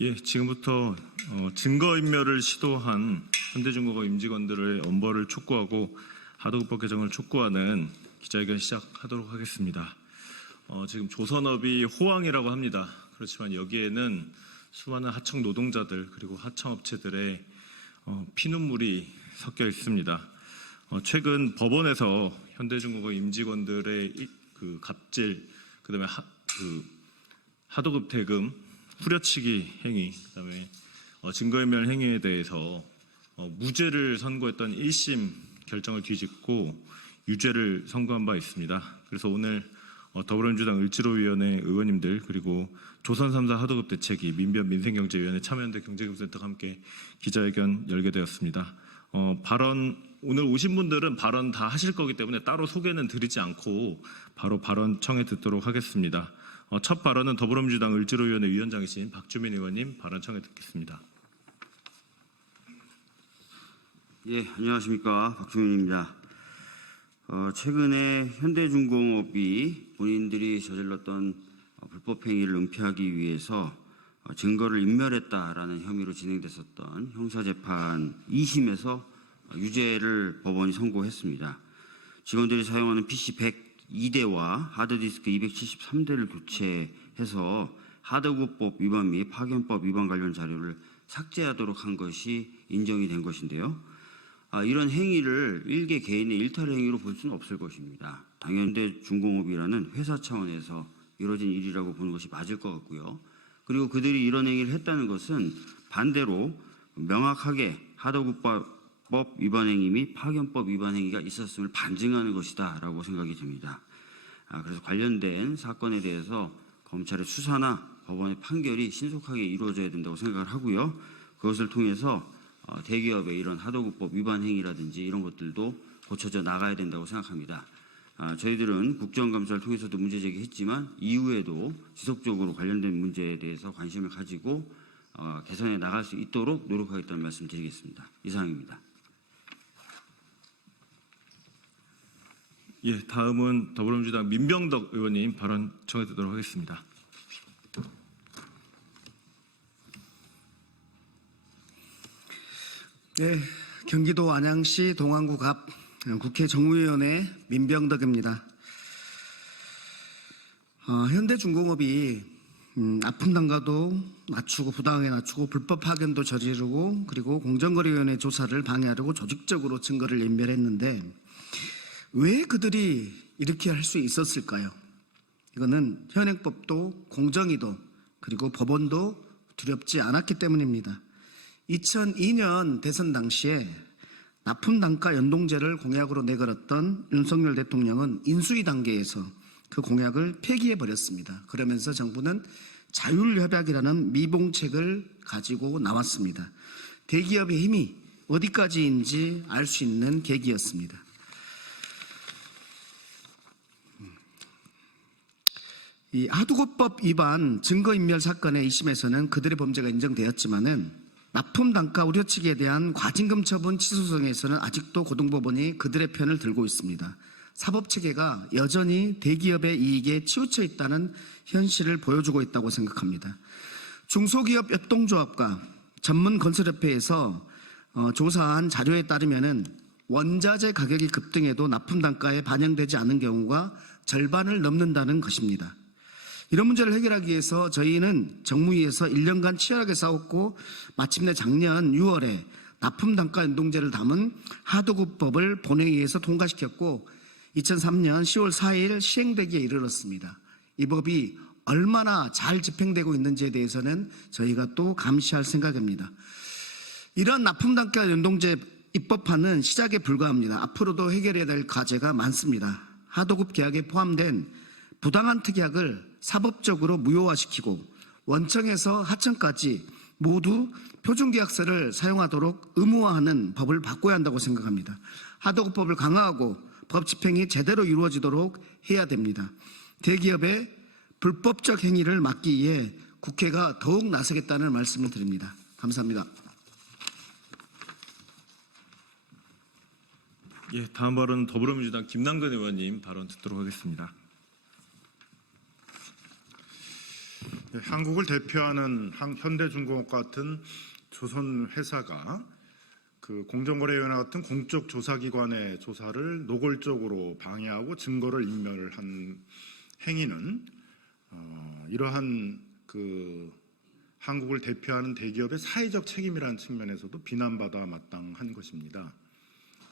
예, 지금부터 증거인멸을 시도한 현대중공업 임직원들의 엄벌을 촉구하고 하도급법 개정을 촉구하는 기자회견 시작하도록 하겠습니다. 지금 조선업이 호황이라고 합니다. 그렇지만 여기에는 수많은 하청 노동자들 그리고 하청업체들의 피눈물이 섞여 있습니다. 최근 법원에서 현대중공업 임직원들의 그 갑질, 그다음에 하도급 대금 후려치기 행위, 그다음에 증거인멸 행위에 대해서 무죄를 선고했던 1심 결정을 뒤집고 유죄를 선고한 바 있습니다. 그래서 오늘 더불어민주당 을지로위원회 의원님들 그리고 조선 3사 하도급 대책위 민변 민생경제위원회 참여연대 경제기술센터가 함께 기자회견 열게 되었습니다. 오늘 오신 분들은 발언 다 하실 거기 때문에 따로 소개는 드리지 않고 바로 발언 청해 듣도록 하겠습니다. 첫 발언은 더불어민주당 을지로위원회 위원장이신 박주민 의원님 발언 청해 듣겠습니다. 예, 안녕하십니까, 박주민입니다. 최근에 현대중공업이 본인들이 저질렀던 불법 행위를 은폐하기 위해서 증거를 인멸했다라는 혐의로 진행됐었던 형사재판 2심에서 유죄를 법원이 선고했습니다. 직원들이 사용하는 PC 102대와 하드디스크 273대를 교체해서 하도급법 위반 및 파견법 위반 관련 자료를 삭제하도록 한 것이 인정이 된 것인데요. 이런 행위를 일개 개인의 일탈 행위로 볼 수는 없을 것입니다. 당연히 현대중공업이라는 회사 차원에서 이루어진 일이라고 보는 것이 맞을 것 같고요. 그리고 그들이 이런 행위를 했다는 것은 반대로 명확하게 하도급법 위반 행위 및 파견법 위반 행위가 있었음을 반증하는 것이다라고 생각이 듭니다. 그래서 관련된 사건에 대해서 검찰의 수사나 법원의 판결이 신속하게 이루어져야 된다고 생각을 하고요. 그것을 통해서 대기업의 이런 하도급법 위반 행위라든지 이런 것들도 고쳐져 나가야 된다고 생각합니다. 저희들은 국정감사를 통해서도 문제 제기했지만 이후에도 지속적으로 관련된 문제에 대해서 관심을 가지고 개선해 나갈 수 있도록 노력하겠다는 말씀 드리겠습니다. 이상입니다. 예, 다음은 더불어민주당 민병덕 의원님 발언 청해 듣도록 하겠습니다. 네, 경기도 안양시 동안구 갑 국회 정무위원회 민병덕입니다. 현대중공업이 납품 단가도 낮추고 부당하게 낮추고 불법 파견도 저지르고 그리고 공정거래위원회 조사를 방해하려고 조직적으로 증거를 인멸했는데 왜 그들이 이렇게 할 수 있었을까요? 이거는 현행법도 공정위도 그리고 법원도 두렵지 않았기 때문입니다. 2002년 대선 당시에 납품 단가 연동제를 공약으로 내걸었던 윤석열 대통령은 인수위 단계에서 그 공약을 폐기해버렸습니다. 그러면서 정부는 자율협약이라는 미봉책을 가지고 나왔습니다. 대기업의 힘이 어디까지인지 알 수 있는 계기였습니다. 이 하도급법 위반 증거인멸 사건의 1심에서는 그들의 범죄가 인정되었지만은 납품 단가 우려치기에 대한 과징금 처분 취소성에서는 아직도 고등법원이 그들의 편을 들고 있습니다. 사법체계가 여전히 대기업의 이익에 치우쳐 있다는 현실을 보여주고 있다고 생각합니다. 중소기업 협동조합과 전문건설협회에서 조사한 자료에 따르면은 원자재 가격이 급등해도 납품 단가에 반영되지 않은 경우가 절반을 넘는다는 것입니다. 이런 문제를 해결하기 위해서 저희는 정무위에서 1년간 치열하게 싸웠고 마침내 작년 6월에 납품 단가 연동제를 담은 하도급법을 본회의에서 통과시켰고 2003년 10월 4일 시행되기에 이르렀습니다. 이 법이 얼마나 잘 집행되고 있는지에 대해서는 저희가 또 감시할 생각입니다. 이러한 납품 단가 연동제 입법화는 시작에 불과합니다. 앞으로도 해결해야 될 과제가 많습니다. 하도급 계약에 포함된 부당한 특약을 사법적으로 무효화시키고 원청에서 하청까지 모두 표준계약서를 사용하도록 의무화하는 법을 바꿔야 한다고 생각합니다. 하도급법을 강화하고 법 집행이 제대로 이루어지도록 해야 됩니다. 대기업의 불법적 행위를 막기 위해 국회가 더욱 나서겠다는 말씀을 드립니다. 감사합니다. 예, 다음 발언은 더불어민주당 김남근 의원님 발언 듣도록 하겠습니다. 한국을 대표하는 현대중공업 같은 조선 회사가 그 공정거래위원회 같은 공적 조사기관의 조사를 노골적으로 방해하고 증거를 인멸한 행위는 이러한 그 한국을 대표하는 대기업의 사회적 책임이라는 측면에서도 비난받아 마땅한 것입니다.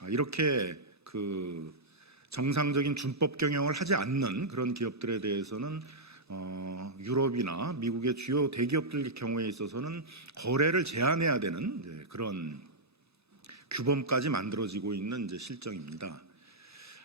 이렇게 그 정상적인 준법 경영을 하지 않는 그런 기업들에 대해서는 유럽이나 미국의 주요 대기업들 경우에 있어서는 거래를 제한해야 되는 그런 규범까지 만들어지고 있는 실정입니다.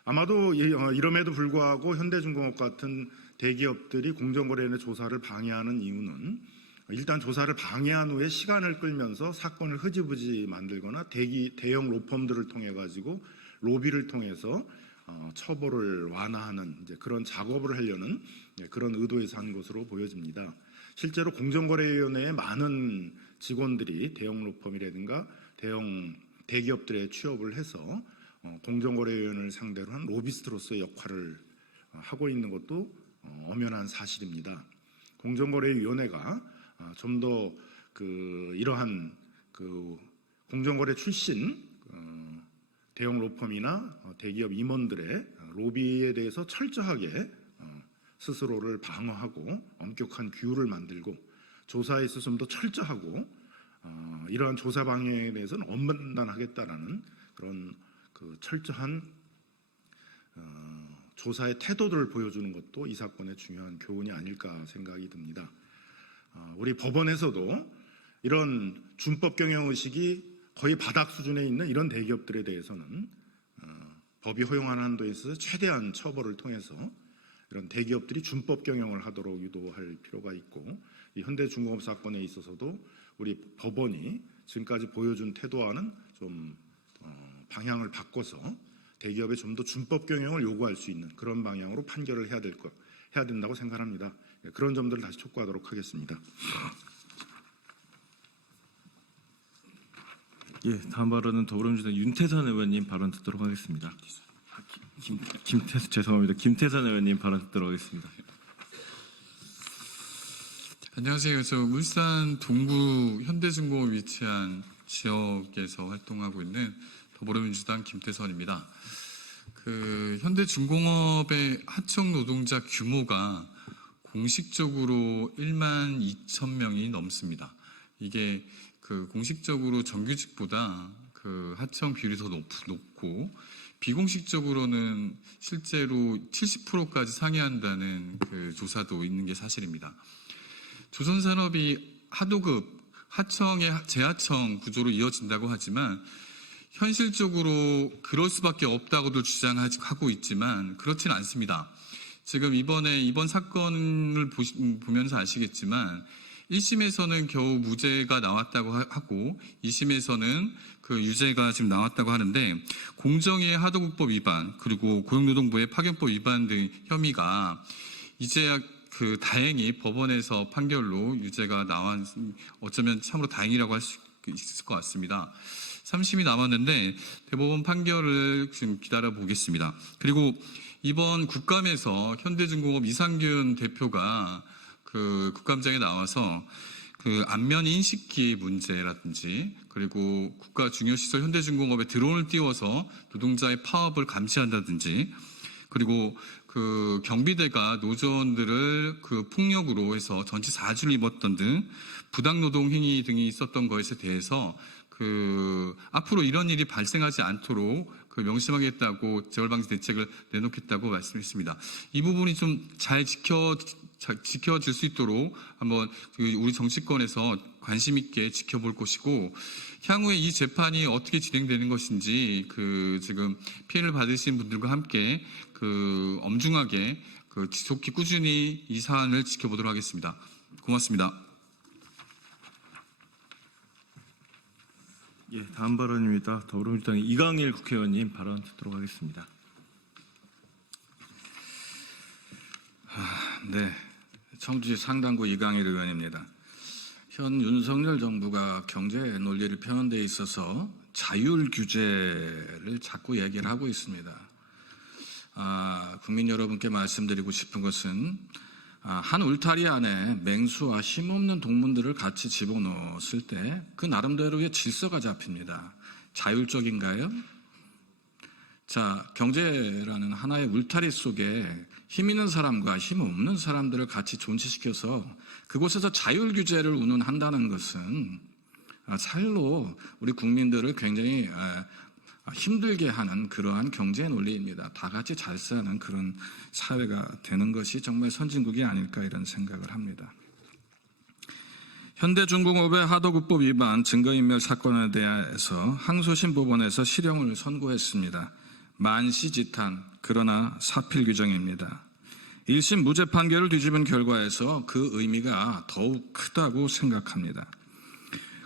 아마도 이럼에도 불구하고 현대중공업 같은 대기업들이 공정거래위원회 조사를 방해하는 이유는 일단 조사를 방해한 후에 시간을 끌면서 사건을 흐지부지 만들거나 대형 로펌들을 통해 가지고 로비를 통해서 처벌을 완화하는 그런 작업을 하려는 그런 의도에서 한 것으로 보여집니다. 실제로 공정거래위원회에 많은 직원들이 대형 로펌이라든가 대기업들에 취업을 해서 공정거래위원회를 상대로 한 로비스트로서의 역할을 하고 있는 것도 엄연한 사실입니다. 공정거래위원회가 좀 더 이러한 공정거래 출신 대형 로펌이나 대기업 임원들의 로비에 대해서 철저하게 스스로를 방어하고 엄격한 규율을 만들고 조사에 있어서 좀 더 철저하고 이러한 조사 방해에 대해서는 엄단하겠다라는 그런 철저한 조사의 태도를 보여주는 것도 이 사건의 중요한 교훈이 아닐까 생각이 듭니다. 우리 법원에서도 이런 준법 경영 의식이 거의 바닥 수준에 있는 이런 대기업들에 대해서는 법이 허용하는 한도에 있어서 최대한 처벌을 통해서 이런 대기업들이 준법 경영을 하도록 유도할 필요가 있고, 이 현대중공업 사건에 있어서도 우리 법원이 지금까지 보여준 태도와는 좀 방향을 바꿔서 대기업에 좀 더 준법 경영을 요구할 수 있는 그런 방향으로 판결을 해야 된다고 생각합니다. 그런 점들을 다시 촉구하도록 하겠습니다. 예, 다음 발언은 더불어민주당 윤태선 의원님 발언 듣도록 하겠습니다. 죄송합니다. 김태선 의원님 발언 듣도록 하겠습니다. 안녕하세요. 저 울산 동구 현대중공업 위치한 지역에서 활동하고 있는 더불어민주당 김태선입니다. 현대중공업의 하청 노동자 규모가 공식적으로 1만 2천 명이 넘습니다. 이게 공식적으로 정규직보다 하청 비율이 더 높고 비공식적으로는 실제로 70%까지 상회한다는 조사도 있는 게 사실입니다. 조선산업이 하도급, 하청의 재하청 구조로 이어진다고 하지만 현실적으로 그럴 수밖에 없다고도 주장하고 있지만 그렇지는 않습니다. 지금 이번 사건을 보면서 아시겠지만 1심에서는 겨우 무죄가 나왔다고 하고 2심에서는 유죄가 지금 나왔다고 하는데, 공정위의 하도급법 위반 그리고 고용노동부의 파견법 위반 등 혐의가 이제야 다행히 법원에서 판결로 유죄가 나온, 어쩌면 참으로 다행이라고 할 수 있을 것 같습니다. 3심이 남았는데 대법원 판결을 지금 기다려 보겠습니다. 그리고 이번 국감에서 현대중공업 이상균 대표가 국감장에 나와서 안면 인식기 문제라든지 그리고 국가 중요시설 현대중공업에 드론을 띄워서 노동자의 파업을 감시한다든지 그리고 경비대가 노조원들을 폭력으로 해서 전치 4주를 입었던 등 부당노동 행위 등이 있었던 것에 대해서 앞으로 이런 일이 발생하지 않도록 명심하겠다고 재벌방지 대책을 내놓겠다고 말씀했습니다. 이 부분이 좀 잘 지켜질 수 있도록 한번 우리 정치권에서 관심 있게 지켜볼 것이고, 향후에 이 재판이 어떻게 진행되는 것인지 지금 피해를 받으신 분들과 함께 엄중하게 지속히 꾸준히 이 사안을 지켜보도록 하겠습니다. 고맙습니다. 예, 다음 발언입니다. 더불어민주당 이강일 국회의원님 발언 듣도록 하겠습니다. 네, 청주시 상당구 이강일 의원입니다. 현 윤석열 정부가 경제 논리를 펴는 데 있어서 자율 규제를 자꾸 얘기를 하고 있습니다. 국민 여러분께 말씀드리고 싶은 것은 한 울타리 안에 맹수와 힘없는 동물들을 같이 집어넣었을 때 그 나름대로의 질서가 잡힙니다. 자율적인가요? 자, 경제라는 하나의 울타리 속에 힘 있는 사람과 힘 없는 사람들을 같이 존치시켜서 그곳에서 자율 규제를 운운한다는 것은 살로 우리 국민들을 굉장히 힘들게 하는 그러한 경제 논리입니다. 다 같이 잘 사는 그런 사회가 되는 것이 정말 선진국이 아닐까 이런 생각을 합니다. 현대중공업의 하도급법 위반 증거인멸 사건에 대해서 항소심 법원에서 실형을 선고했습니다. 만시지탄, 그러나 사필 규정입니다. 1심 무죄 판결을 뒤집은 결과에서 그 의미가 더욱 크다고 생각합니다.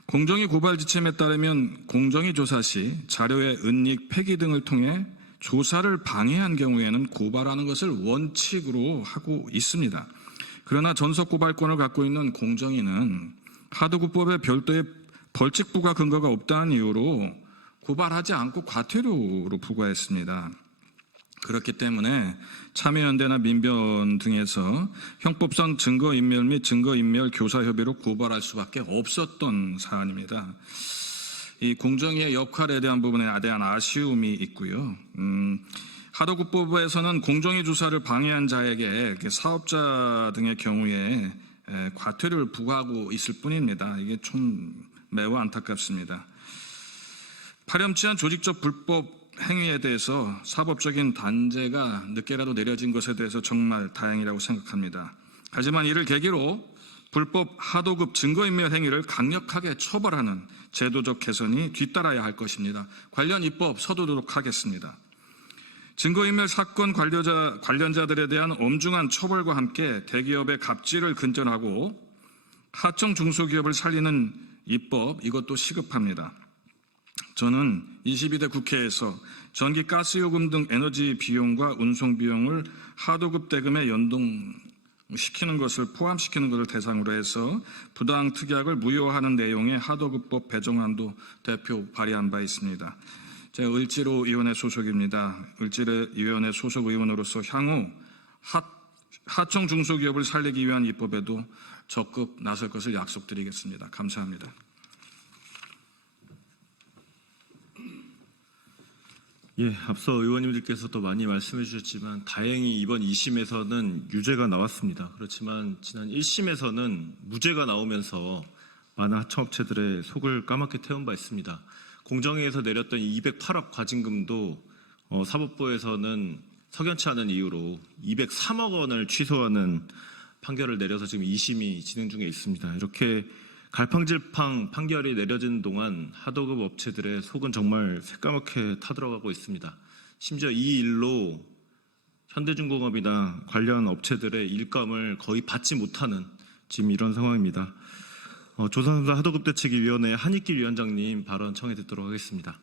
공정위 고발 지침에 따르면 공정위 조사 시 자료의 은닉, 폐기 등을 통해 조사를 방해한 경우에는 고발하는 것을 원칙으로 하고 있습니다. 그러나 전속 고발권을 갖고 있는 공정위는 하도급법에 별도의 벌칙부과 근거가 없다는 이유로 고발하지 않고 과태료로 부과했습니다. 그렇기 때문에 참여연대나 민변 등에서 형법상 증거인멸 및 증거인멸 교사협의로 고발할 수밖에 없었던 사안입니다. 이 공정위의 역할에 대한 부분에 대한 아쉬움이 있고요. 하도급법에서는 공정위 조사를 방해한 자에게 사업자 등의 경우에 과태료를 부과하고 있을 뿐입니다. 이게 좀 매우 안타깝습니다. 파렴치한 조직적 불법 행위에 대해서 사법적인 단죄가 늦게라도 내려진 것에 대해서 정말 다행이라고 생각합니다. 하지만 이를 계기로 불법 하도급 증거인멸 행위를 강력하게 처벌하는 제도적 개선이 뒤따라야 할 것입니다. 관련 입법 서두르도록 하겠습니다. 증거인멸 사건 관련자들에 대한 엄중한 처벌과 함께 대기업의 갑질을 근절하고 하청 중소기업을 살리는 입법, 이것도 시급합니다. 저는 22대 국회에서 전기 가스요금 등 에너지 비용과 운송 비용을 하도급 대금에 연동시키는 것을 포함시키는 것을 대상으로 해서 부당 특약을 무효화하는 내용의 하도급법 배정안도 대표 발의한 바 있습니다. 제가 을지로위원회 소속입니다. 을지로위원회 소속 의원으로서 향후 하청 중소기업을 살리기 위한 입법에도 적극 나설 것을 약속드리겠습니다. 감사합니다. 예, 앞서 의원님들께서도 많이 말씀해 주셨지만 다행히 이번 2심에서는 유죄가 나왔습니다. 그렇지만 지난 1심에서는 무죄가 나오면서 많은 하청업체들의 속을 까맣게 태운 바 있습니다. 공정위에서 내렸던 208억 과징금도 사법부에서는 석연치 않은 이유로 203억 원을 취소하는 판결을 내려서 지금 2심이 진행 중에 있습니다. 이렇게 갈팡질팡 판결이 내려지는 동안 하도급 업체들의 속은 정말 새까맣게 타들어가고 있습니다. 심지어 이 일로 현대중공업이나 관련 업체들의 일감을 거의 받지 못하는 지금 이런 상황입니다. 조선사 하도급 대책위 위원회 한익길 위원장님 발언 청해 듣도록 하겠습니다.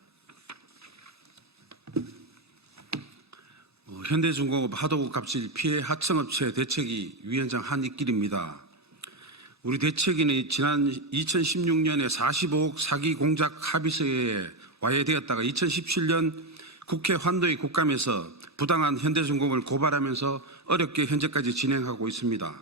현대중공업 하도급 갑질 피해 하청업체 대책위 위원장 한익길입니다. 우리 대책위는 지난 2016년에 45억 사기 공작 합의서에 와해되었다가 2017년 국회 환도의 국감에서 부당한 현대중공업을 고발하면서 어렵게 현재까지 진행하고 있습니다.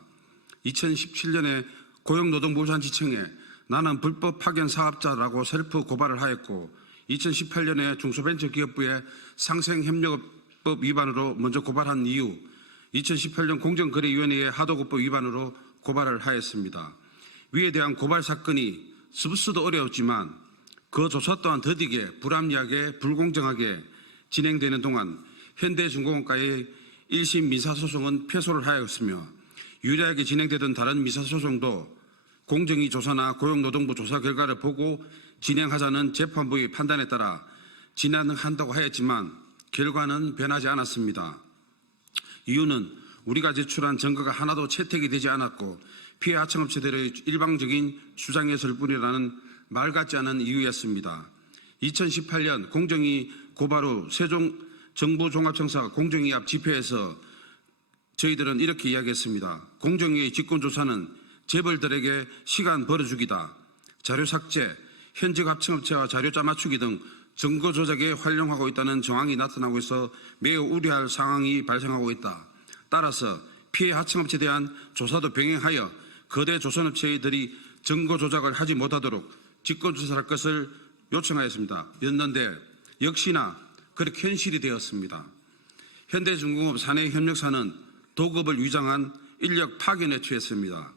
2017년에 고용노동부장지청에 나는 불법 파견 사업자라고 셀프 고발을 하였고 2018년에 중소벤처기업부에 상생협력법 위반으로 먼저 고발한 이후 2018년 공정거래위원회에 하도급법 위반으로 고발을 하였습니다. 위에 대한 고발 사건이 스스도 어려웠지만 그 조사 또한 더디게 불합리하게 불공정하게 진행되는 동안 현대중공업과의 1심 민사소송은 패소를 하였으며 유리하게 진행되던 다른 민사소송도 공정위 조사나 고용노동부 조사 결과를 보고 진행하자는 재판부의 판단에 따라 진행한다고 하였지만 결과는 변하지 않았습니다. 이유는 우리가 제출한 증거가 하나도 채택이 되지 않았고 피해 하청업체들의 일방적인 주장이었을 뿐이라는 말 같지 않은 이유였습니다. 2018년 공정위 고발 후 세종정부종합청사 공정위 앞 집회에서 저희들은 이렇게 이야기했습니다. 공정위의 직권조사는 재벌들에게 시간 벌어주기다. 자료 삭제, 현직 합청업체와 자료짜 맞추기 등 증거 조작에 활용하고 있다는 정황이 나타나고 있어 매우 우려할 상황이 발생하고 있다. 따라서 피해 하청업체에 대한 조사도 병행하여 거대 조선업체들이 정보 조작을 하지 못하도록 직권조사할 것을 요청하였는데 역시나 그렇게 현실이 되었습니다. 현대중공업 사내협력사는 도급을 위장한 인력 파견에 취했습니다.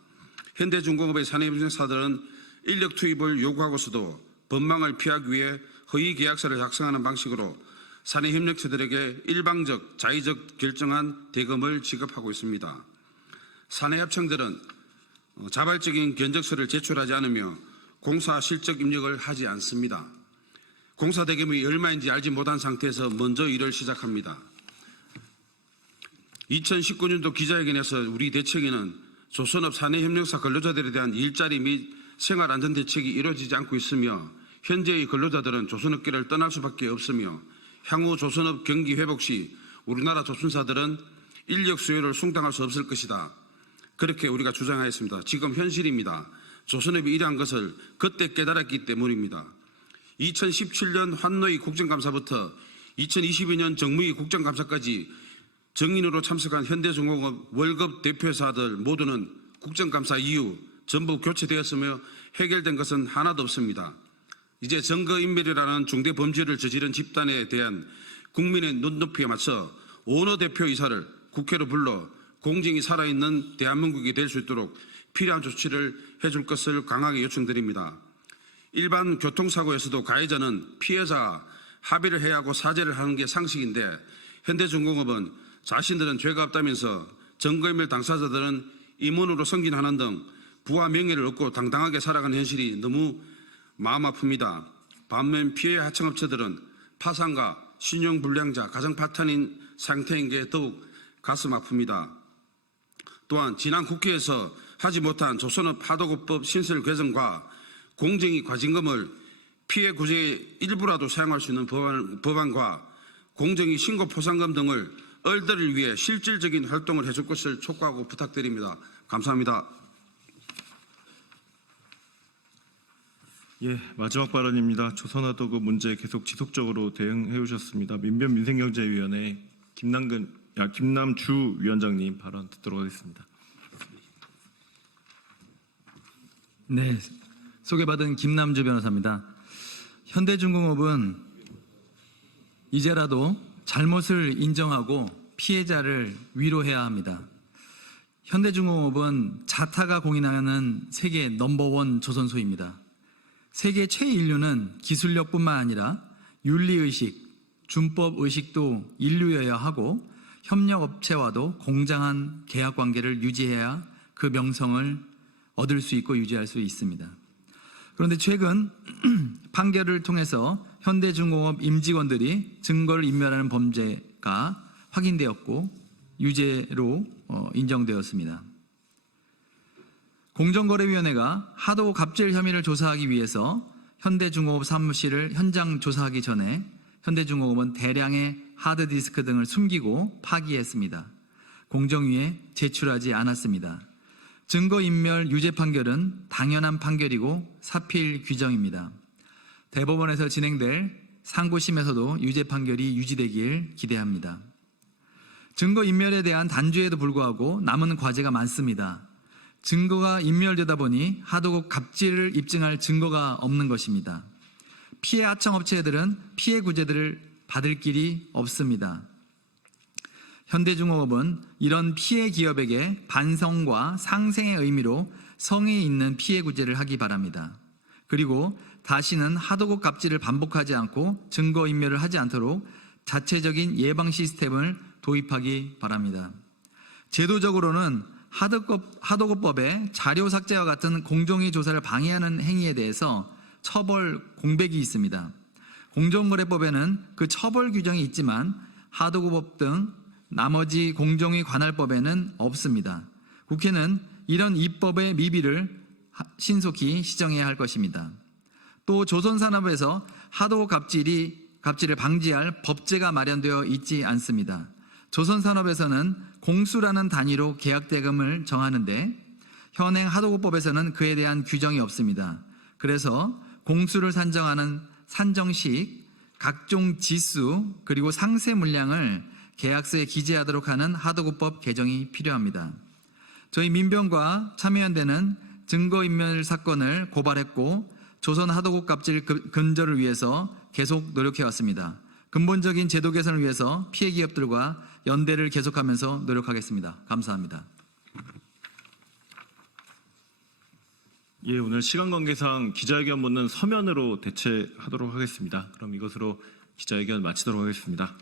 현대중공업의 사내협력사들은 인력 투입을 요구하고서도 법망을 피하기 위해 허위 계약서를 작성하는 방식으로 사내협력사들에게 일방적, 자의적 결정한 대금을 지급하고 있습니다. 사내합청들은 자발적인 견적서를 제출하지 않으며 공사 실적 입력을 하지 않습니다. 공사 대금이 얼마인지 알지 못한 상태에서 먼저 일을 시작합니다. 2019년도 기자회견에서 우리 대책위는 조선업 사내협력사 근로자들에 대한 일자리 및 생활안전대책이 이루어지지 않고 있으며 현재의 근로자들은 조선업계를 떠날 수밖에 없으며 향후 조선업 경기 회복 시 우리나라 조선사들은 인력 수요를 숭당할 수 없을 것이다. 그렇게 우리가 주장하였습니다. 지금 현실입니다. 조선업이 이러한 것을 그때 깨달았기 때문입니다. 2017년 환노위 국정감사부터 2022년 정무위 국정감사까지 정인으로 참석한 현대중공업 월급 대표사들 모두는 국정감사 이후 전부 교체되었으며 해결된 것은 하나도 없습니다. 이제 증거인멸이라는 중대범죄를 저지른 집단에 대한 국민의 눈높이에 맞춰 오너 대표이사를 국회로 불러 공정이 살아있는 대한민국이 될 수 있도록 필요한 조치를 해줄 것을 강하게 요청드립니다. 일반 교통사고에서도 가해자는 피해자와 합의를 해야 하고 사죄를 하는 게 상식인데 현대중공업은 자신들은 죄가 없다면서 증거인멸 당사자들은 임원으로 승진하는 등 부와 명예를 얻고 당당하게 살아가는 현실이 너무 마음 아픕니다. 반면 피해 하청업체들은 파산과 신용불량자, 가정파탄인 상태인 게 더욱 가슴 아픕니다. 또한 지난 국회에서 하지 못한 조선업 하도급법 신설 개정과 공정위 과징금을 피해 구제의 일부라도 사용할 수 있는 법안과 공정위 신고 포상금 등을 얼들을 위해 실질적인 활동을 해줄 것을 촉구하고 부탁드립니다. 감사합니다. 예, 마지막 발언입니다. 조선화도급 문제 계속 지속적으로 대응해 오셨습니다. 민변민생경제위원회 김남주 위원장님 발언 듣도록 하겠습니다. 네, 소개받은 김남주 변호사입니다. 현대중공업은 이제라도 잘못을 인정하고 피해자를 위로해야 합니다. 현대중공업은 자타가 공인하는 세계 넘버원 조선소입니다. 세계 최인류는 기술력뿐만 아니라 윤리의식, 준법의식도 인류여야 하고 협력업체와도 공정한 계약관계를 유지해야 그 명성을 얻을 수 있고 유지할 수 있습니다. 그런데 최근 판결을 통해서 현대중공업 임직원들이 증거를 인멸하는 범죄가 확인되었고 유죄로 인정되었습니다. 공정거래위원회가 하도 갑질 혐의를 조사하기 위해서 현대중공업 사무실을 현장 조사하기 전에 현대중공업은 대량의 하드디스크 등을 숨기고 파기했습니다. 공정위에 제출하지 않았습니다. 증거인멸 유죄 판결은 당연한 판결이고 사필 규정입니다. 대법원에서 진행될 상고심에서도 유죄 판결이 유지되길 기대합니다. 증거인멸에 대한 단죄에도 불구하고 남은 과제가 많습니다. 증거가 인멸되다 보니 하도급 갑질을 입증할 증거가 없는 것입니다. 피해 하청업체들은 피해 구제들을 받을 길이 없습니다. 현대중공업은 이런 피해 기업에게 반성과 상생의 의미로 성의 있는 피해 구제를 하기 바랍니다. 그리고 다시는 하도급 갑질을 반복하지 않고 증거인멸을 하지 않도록 자체적인 예방 시스템을 도입하기 바랍니다. 제도적으로는 하도급법의 자료 삭제와 같은 공정위 조사를 방해하는 행위에 대해서 처벌 공백이 있습니다. 공정거래법에는 그 처벌 규정이 있지만 하도급법 등 나머지 공정위 관할법에는 없습니다. 국회는 이런 입법의 미비를 신속히 시정해야 할 것입니다. 또 조선산업에서 하도급 갑질을 방지할 법제가 마련되어 있지 않습니다. 조선산업에서는 공수라는 단위로 계약대금을 정하는데 현행 하도급법에서는 그에 대한 규정이 없습니다. 그래서 공수를 산정하는 산정식, 각종 지수 그리고 상세 물량을 계약서에 기재하도록 하는 하도급법 개정이 필요합니다. 저희 민변과 참여연대는 증거인멸 사건을 고발했고 조선 하도급 갑질 근절을 위해서 계속 노력해왔습니다. 근본적인 제도 개선을 위해서 피해 기업들과 연대를 계속하면서 노력하겠습니다. 감사합니다. 예, 오늘 시간 관계상 기자회견 문은 서면으로 대체하도록 하겠습니다. 그럼 이것으로 기자회견 마치도록 하겠습니다.